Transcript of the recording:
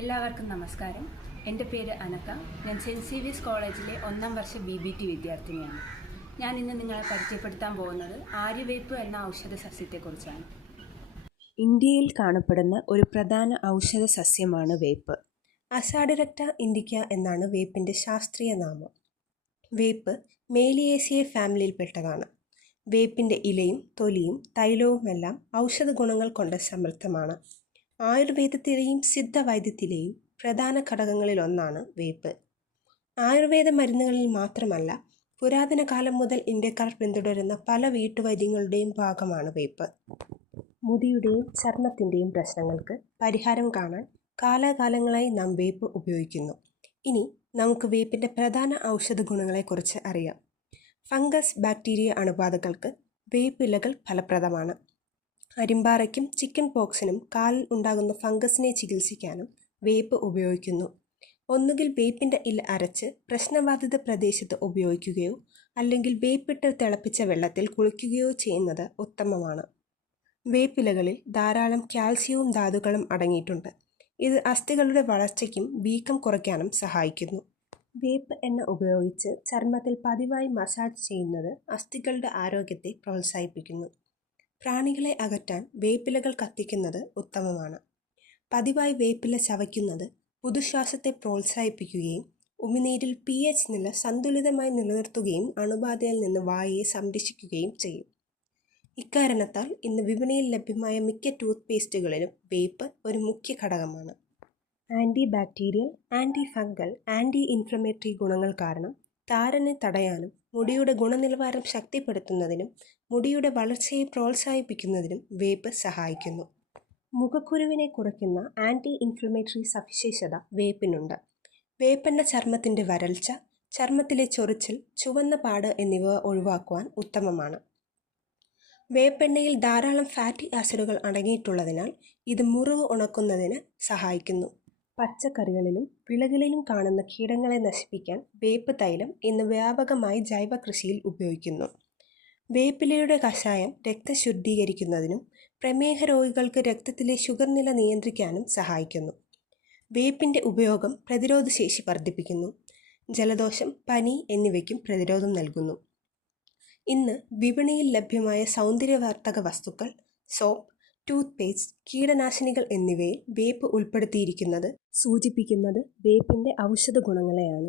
എല്ലാവർക്കും നമസ്കാരം. എൻ്റെ പേര് അനക്ക. ഞാൻ സെൻറ്റ് സേവിയസ് കോളേജിലെ 1ാം വർഷ BBT വിദ്യാർത്ഥിനിയാണ്. ഞാൻ ഇന്ന് നിങ്ങളെ പരിചയപ്പെടുത്താൻ പോകുന്നത് ആര്യവേപ്പ് എന്ന ഔഷധ സസ്യത്തെക്കുറിച്ചാണ്. ഇന്ത്യയിൽ കാണപ്പെടുന്ന ഒരു പ്രധാന ഔഷധ സസ്യമാണ് വേപ്പ്. അസാഡിറക്റ്റ ഇൻഡിക്ക എന്നാണ് വേപ്പിൻ്റെ ശാസ്ത്രീയ നാമം. വേപ്പ് മേലിയേസിയ ഫാമിലിയിൽപ്പെട്ടതാണ്. വേപ്പിൻ്റെ ഇലയും തൊലിയും തൈലവുമെല്ലാം ഔഷധ ഗുണങ്ങൾ കൊണ്ട് സമൃദ്ധമാണ്. ആയുർവേദത്തിലെയും സിദ്ധവൈദ്യത്തിലെയും പ്രധാന ഘടകങ്ങളിലൊന്നാണ് വേപ്പ്. ആയുർവേദ മരുന്നുകളിൽ മാത്രമല്ല, പുരാതന കാലം മുതൽ ഇന്ത്യക്കാർ പിന്തുടരുന്ന പല വീട്ടുവൈദ്യങ്ങളുടെയും ഭാഗമാണ് വേപ്പ്. മുടിയുടെയും ചർമ്മത്തിൻ്റെയും പ്രശ്നങ്ങൾക്ക് പരിഹാരം കാണാൻ കാലാകാലങ്ങളായി നാം വേപ്പ് ഉപയോഗിക്കുന്നു. ഇനി നമുക്ക് വേപ്പിൻ്റെ പ്രധാന ഔഷധ ഗുണങ്ങളെക്കുറിച്ച് അറിയാം. ഫംഗസ്, ബാക്ടീരിയ അണുബാധകൾക്ക് വേപ്പിലകൾ ഫലപ്രദമാണ്. അരിമ്പാറയ്ക്കും ചിക്കൻ പോക്സിനും കാലിൽ ഉണ്ടാകുന്ന ഫംഗസിനെ ചികിത്സിക്കാനും വേപ്പ് ഉപയോഗിക്കുന്നു. ഒന്നുകിൽ വേപ്പിൻ്റെ ഇല അരച്ച് പ്രശ്നബാധിത പ്രദേശത്ത് ഉപയോഗിക്കുകയോ അല്ലെങ്കിൽ വേപ്പിട്ട് തിളപ്പിച്ച വെള്ളത്തിൽ കുളിക്കുകയോ ചെയ്യുന്നത് ഉത്തമമാണ്. വേപ്പിലകളിൽ ധാരാളം കാൽസ്യവും ധാതുക്കളും അടങ്ങിയിട്ടുണ്ട്. ഇത് അസ്ഥികളുടെ വളർച്ചയ്ക്കും വീക്കം കുറയ്ക്കാനും സഹായിക്കുന്നു. വേപ്പ് എണ്ണ ഉപയോഗിച്ച് ചർമ്മത്തിൽ പതിവായി മസാജ് ചെയ്യുന്നത് അസ്ഥികളുടെ ആരോഗ്യത്തെ പ്രോത്സാഹിപ്പിക്കുന്നു. പ്രാണികളെ അകറ്റാൻ വേപ്പിലകൾ കത്തിക്കുന്നത് ഉത്തമമാണ്. പതിവായി വേപ്പില ചവയ്ക്കുന്നത് പുതുശ്വാസത്തെ പ്രോത്സാഹിപ്പിക്കുകയും ഉമിനീരിൽ pH നില സന്തുലിതമായി നിലനിർത്തുകയും അണുബാധയിൽ നിന്ന് വായയെ സംരക്ഷിക്കുകയും ചെയ്യും. ഇക്കാരണത്താൽ ഇന്ന് വിപണിയിൽ ലഭ്യമായ മിക്ക ടൂത്ത് പേസ്റ്റുകളിലും വേപ്പ് ഒരു മുഖ്യ ഘടകമാണ്. Anti bacterial, anti fungal, anti inflammatory ഗുണങ്ങൾ കാരണം താരനെ തടയാനും മുടിയുടെ ഗുണനിലവാരം ശക്തിപ്പെടുത്തുന്നതിനും മുടിയുടെ വളർച്ചയെ പ്രോത്സാഹിപ്പിക്കുന്നതിനും വേപ്പ് സഹായിക്കുന്നു. മുഖക്കുരുവിനെ കുറയ്ക്കുന്ന ആൻറ്റി ഇൻഫ്ലമേറ്ററി സവിശേഷത വേപ്പിനുണ്ട്. വേപ്പെണ്ണ ചർമ്മത്തിൻ്റെ വരൾച്ച, ചർമ്മത്തിലെ ചൊറിച്ചിൽ, ചുവന്ന പാട് എന്നിവ ഒഴിവാക്കുവാൻ ഉത്തമമാണ്. വേപ്പെണ്ണയിൽ ധാരാളം ഫാറ്റി ആസിഡുകൾ അടങ്ങിയിട്ടുള്ളതിനാൽ ഇത് മുറിവ് ഉണക്കുന്നതിന് സഹായിക്കുന്നു. പച്ചക്കറികളിലും വിളകളിലും കാണുന്ന കീടങ്ങളെ നശിപ്പിക്കാൻ വേപ്പ് തൈലം ഇന്ന് വ്യാപകമായി ജൈവ കൃഷിയിൽ ഉപയോഗിക്കുന്നു. വേപ്പിലയുടെ കഷായം രക്തം ശുദ്ധീകരിക്കുന്നതിനും പ്രമേഹ രോഗികൾക്ക് രക്തത്തിലെ ഷുഗർ നില നിയന്ത്രിക്കാനും സഹായിക്കുന്നു. വേപ്പിൻ്റെ ഉപയോഗം പ്രതിരോധശേഷി വർദ്ധിപ്പിക്കുന്നു. ജലദോഷം, പനി എന്നിവയ്ക്കും പ്രതിരോധം നൽകുന്നു. ഇന്ന് വിപണിയിൽ ലഭ്യമായ സൗന്ദര്യവർദ്ധക വസ്തുക്കൾ, സോപ്പ്, ടൂത്ത് പേസ്റ്റ്, കീടനാശിനികൾ എന്നിവയിൽ വേപ്പ് ഉൾപ്പെടുത്തിയിരിക്കുന്നത് സൂചിപ്പിക്കുന്നത് വേപ്പിൻ്റെ ഔഷധ ഗുണങ്ങളെയാണ്.